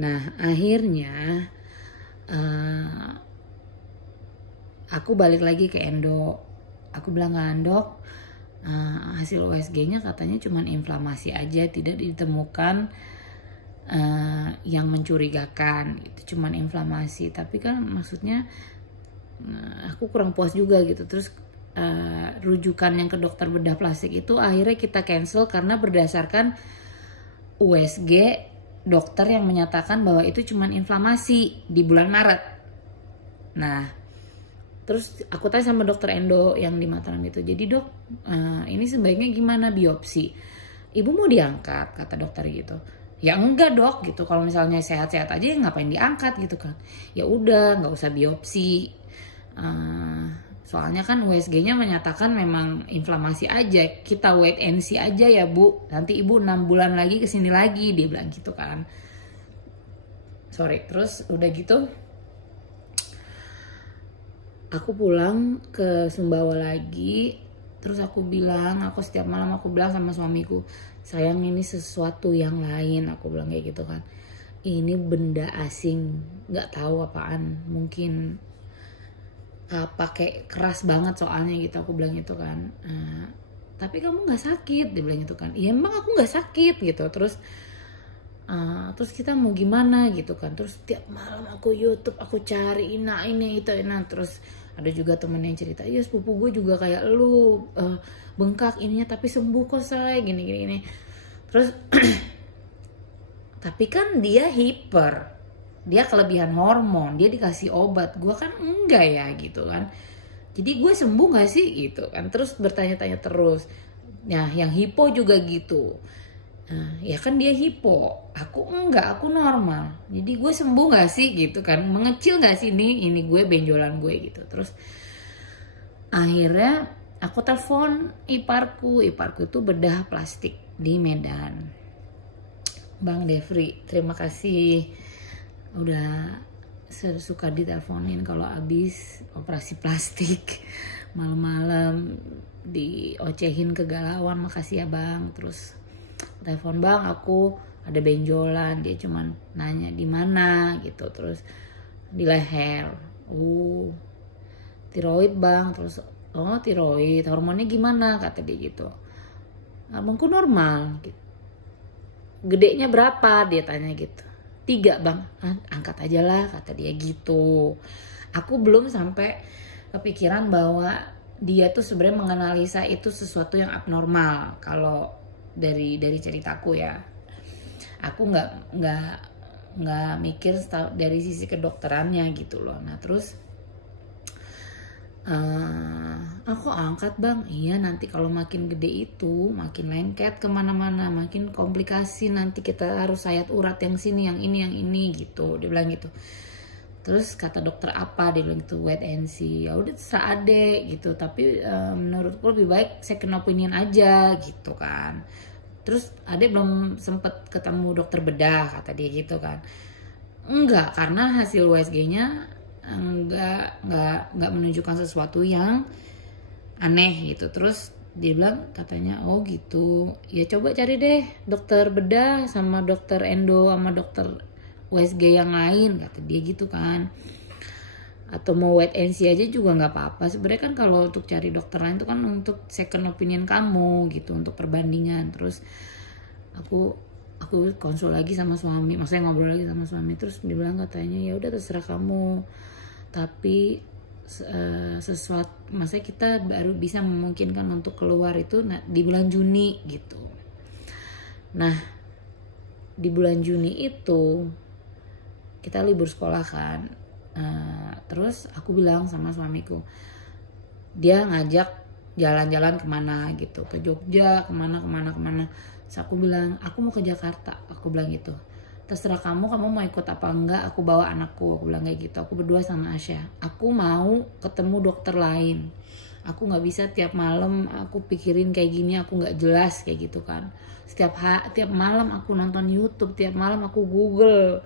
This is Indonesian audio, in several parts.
Nah akhirnya aku balik lagi ke endo. Aku bilang kan, dok, hasil USG-nya katanya cuma inflamasi aja, tidak ditemukan yang mencurigakan, itu cuman inflamasi. Tapi kan maksudnya aku kurang puas juga gitu. Terus rujukan yang ke dokter bedah plastik itu akhirnya kita cancel karena berdasarkan USG dokter yang menyatakan bahwa itu cuman inflamasi di bulan Maret. Nah terus aku tanya sama dokter endo yang di Mataram itu, jadi dok ini sebaiknya gimana, biopsi? Ibu mau diangkat, kata dokter gitu. Ya enggak dok gitu, kalau misalnya sehat-sehat aja ya ngapain diangkat gitu kan. Ya udah nggak usah biopsi. Soalnya kan USG-nya menyatakan memang inflamasi aja, kita wait and see aja ya bu, nanti ibu 6 bulan lagi kesini lagi, dia bilang gitu kan. Terus udah gitu aku pulang ke Sumbawa lagi. Terus aku bilang, aku setiap malam aku bilang sama suamiku, sayang ini sesuatu yang lain, aku bilang kayak gitu kan. Ini benda asing, nggak tahu apaan, mungkin pakai keras banget soalnya gitu, aku bilang gitu kan. Tapi kamu nggak sakit, dia bilang gitu kan. Iya emang aku nggak sakit gitu. Terus kita mau gimana gitu kan. Terus tiap malam aku YouTube, aku cari ini itu. Terus ada juga temen yang cerita, iya sepupu gue juga kayak lu, bengkak ininya tapi sembuh kok say, gini. Terus tapi kan dia hiper, dia kelebihan hormon, dia dikasih obat, gue kan enggak ya gitu kan. Jadi gue sembuh gak sih gitu kan. Terus bertanya-tanya terus. Nah yang hipo juga gitu. Nah, ya kan dia hipo, aku enggak, aku normal. Jadi gue sembuh gak sih gitu kan, mengecil gak sih ini gue benjolan gue gitu. Terus akhirnya aku telepon iparku itu bedah plastik di Medan. Bang Devri, terima kasih udah suka diteleponin kalau abis operasi plastik malam-malam, diocehin kegalauan, makasih ya bang. Terus telepon, bang aku ada benjolan, dia cuman nanya di mana gitu. Terus di leher, tiroid bang. Terus oh tiroid, hormonnya gimana, kata dia gitu. Abangku normal gitu. Gedenya berapa, dia tanya gitu. 3 bang. Angkat aja lah, kata dia gitu. Aku belum sampai kepikiran bahwa dia tuh sebenarnya menganalisa itu sesuatu yang abnormal. Kalau dari ceritaku ya, aku nggak mikir dari sisi kedokterannya gitu loh. Nah terus aku angkat bang, iya nanti kalau makin gede itu makin lengket kemana-mana, makin komplikasi, nanti kita harus sayat urat yang sini, yang ini gitu, dia bilang gitu. Terus kata dokter apa, dia bilang gitu, wait and see. Ya udah terserah adek gitu, tapi menurutku lebih baik second opinion aja gitu kan. Terus adek belum sempet ketemu dokter bedah, kata dia gitu kan. Enggak, karena hasil USG-nya enggak menunjukkan sesuatu yang aneh gitu. Terus dia bilang katanya, oh gitu, ya coba cari deh dokter bedah sama dokter endo sama dokter USG yang lain, kata dia gitu kan. Atau mau wait and see aja juga nggak apa-apa sebenarnya kan. Kalau untuk cari dokter lain itu kan untuk second opinion kamu gitu, untuk perbandingan. Terus aku konsul lagi sama suami, maksudnya ngobrol lagi sama suami. Terus dia bilang katanya ya udah terserah kamu, tapi sesuatu, maksudnya kita baru bisa memungkinkan untuk keluar itu di bulan Juni gitu. Nah di bulan Juni itu kita libur sekolah kan. Terus aku bilang sama suamiku, dia ngajak jalan-jalan kemana gitu, ke Jogja, kemana. Terus aku bilang aku mau ke Jakarta, aku bilang gitu. Terserah kamu mau ikut apa enggak, aku bawa anakku, aku bilang kayak gitu. Aku berdua sama Asya, aku mau ketemu dokter lain, aku nggak bisa tiap malam aku pikirin kayak gini, aku nggak jelas kayak gitu kan. Tiap malam aku nonton YouTube, tiap malam aku Google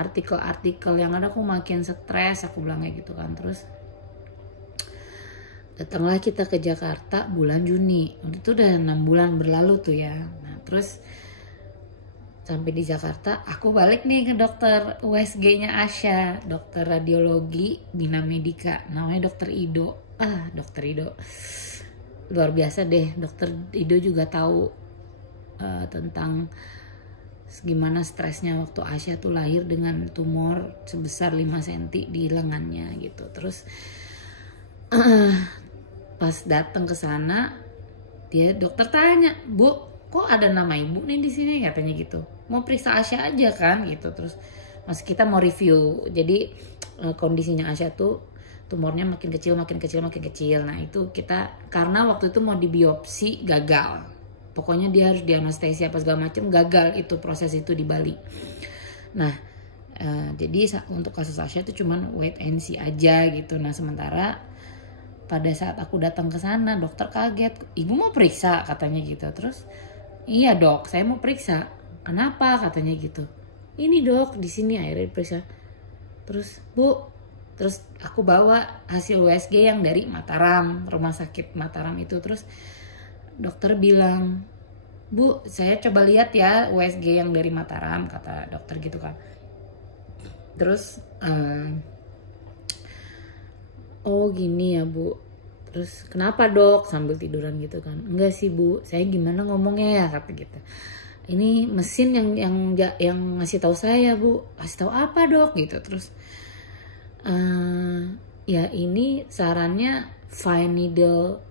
artikel-artikel yang ada, aku makin stres, aku bilang kayak gitu kan. Terus datanglah kita ke Jakarta bulan Juni, itu udah 6 bulan berlalu tuh ya. Nah terus Sampai di Jakarta, aku balik nih ke dokter USG-nya Asya, dokter radiologi Bina Medika, namanya dokter Ido. Dokter Ido luar biasa deh. Dokter Ido juga tahu tentang gimana stresnya waktu Asya tuh lahir dengan tumor sebesar 5 cm di lengannya gitu. Terus pas datang ke sana, dia dokter tanya, "Bu, kok ada nama ibu nih di sini?" katanya gitu. "Mau periksa Asya aja kan?" gitu. Terus mas kita mau review. Jadi kondisinya Asya tuh tumornya makin kecil. Nah itu kita karena waktu itu mau dibiopsi gagal. Pokoknya dia harus dianestesia apa segala macam, gagal itu proses itu di Bali. Nah jadi untuk kasus Asya itu cuman wait and see aja gitu. Nah sementara pada saat aku datang ke sana, dokter kaget, "Ibu mau periksa?" katanya gitu. Terus, "Iya dok, saya mau periksa." "Kenapa?" katanya gitu. "Ini dok, di sini akhirnya periksa." Terus, "Bu," terus aku bawa hasil USG yang dari Mataram, rumah sakit Mataram itu. Terus dokter bilang, "Bu, saya coba lihat ya USG yang dari Mataram," kata dokter gitu kan. Terus "Oh gini ya Bu." Terus, "Kenapa dok?" sambil tiduran gitu kan. "Enggak sih Bu, saya gimana ngomongnya ya," kata gitu. "Ini mesin yang ngasih tahu saya Bu." "Kasih tahu apa dok?" gitu. Terus ya ini sarannya fine needle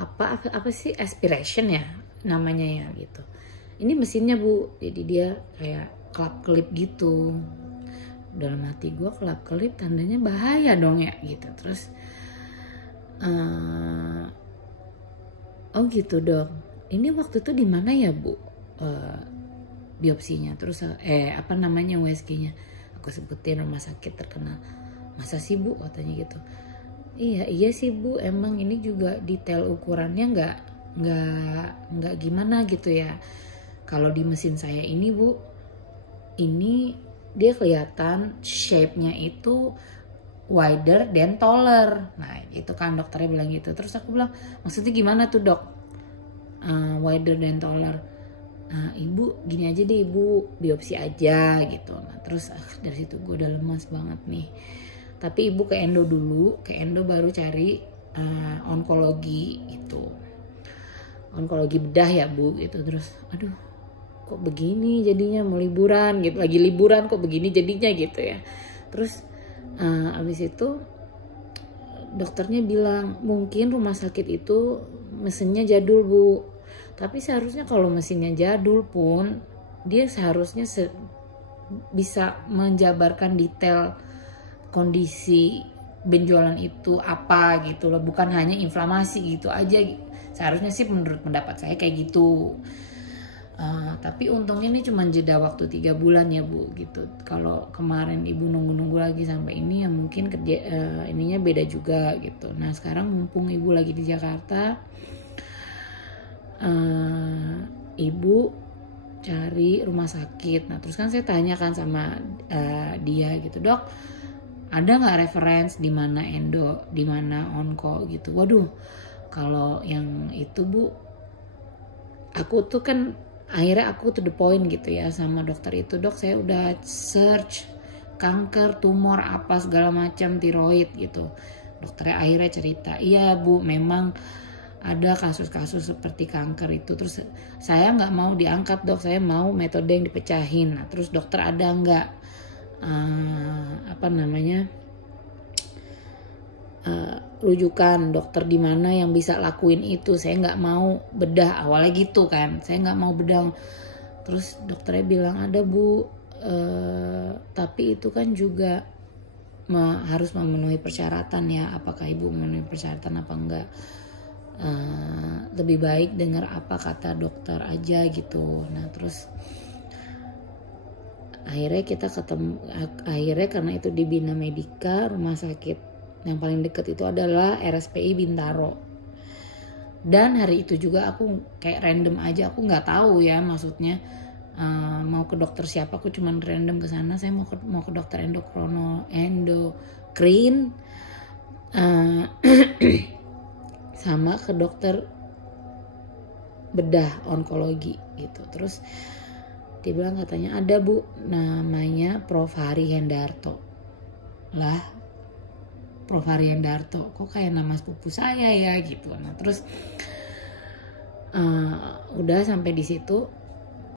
apa sih aspiration ya namanya ya gitu. "Ini mesinnya Bu." Jadi dia kayak kelap-kelip gitu. Dalam hati gue, kelap-kelip tandanya bahaya dong ya gitu. Terus "Oh gitu dok, ini waktu itu di mana ya Bu biopsinya?" Terus apa namanya USG-nya, aku sebutin rumah sakit terkenal. "Masa sih Bu?" katanya gitu. Iya sih Bu, emang ini juga detail ukurannya nggak gimana gitu ya. Kalau di mesin saya ini Bu, ini dia kelihatan shape-nya itu wider than taller." Nah itu kan dokternya bilang gitu. Terus aku bilang, "Maksudnya gimana tuh dok? Wider than taller?" "Ibu gini aja deh Ibu, biopsi aja gitu." Nah terus dari situ gue udah lemas banget nih. Tapi ibu ke endo dulu, ke endo baru cari onkologi itu. Onkologi bedah ya Bu gitu. Terus aduh kok begini jadinya, mau liburan gitu, lagi liburan kok begini jadinya gitu ya. Terus abis itu dokternya bilang, "Mungkin rumah sakit itu mesinnya jadul Bu, tapi seharusnya kalau mesinnya jadul pun dia seharusnya bisa menjabarkan detail kondisi benjolan itu apa gitu loh, bukan hanya inflamasi gitu aja." Seharusnya sih menurut pendapat saya kayak gitu. Tapi untungnya ini cuma jeda waktu 3 bulan ya Bu gitu. Kalau kemarin ibu nunggu lagi sampai ini ya mungkin kerja ininya beda juga gitu. Nah sekarang mumpung ibu lagi di Jakarta, ibu cari rumah sakit. Nah terus kan saya tanya kan sama dia gitu, "Dok, ada nggak reference di mana endo, di mana onko gitu?" Waduh, kalau yang itu Bu, aku tuh kan akhirnya aku to the point gitu ya sama dokter itu. "Dok, saya udah search kanker, tumor apa segala macam, tiroid gitu." Dokternya akhirnya cerita, "Iya Bu, memang ada kasus-kasus seperti kanker itu." Terus saya nggak mau diangkat dok, saya mau metode yang dipecahin. Nah terus dokter ada nggak rujukan dokter di mana yang bisa lakuin itu? Saya nggak mau bedah, awalnya gitu kan, saya nggak mau bedah. Terus dokternya bilang, "Ada Bu, tapi itu kan juga harus memenuhi persyaratan ya. Apakah ibu memenuhi persyaratan apa enggak? Lebih baik dengar apa kata dokter aja gitu." Nah terus akhirnya kita ketemu, akhirnya karena itu di Bina Medika, rumah sakit yang paling dekat itu adalah RSPI Bintaro. Dan hari itu juga aku kayak random aja, aku nggak tahu ya maksudnya mau ke dokter siapa, aku cuman random ke sana. Saya mau ke dokter endokrin sama ke dokter bedah onkologi gitu. Terus Dia bilang katanya ada Bu, namanya Prof Hari Hendarto. Lah, Prof Hari Hendarto kok kayak nama sepupu saya ya gitu. Nah terus udah sampai di situ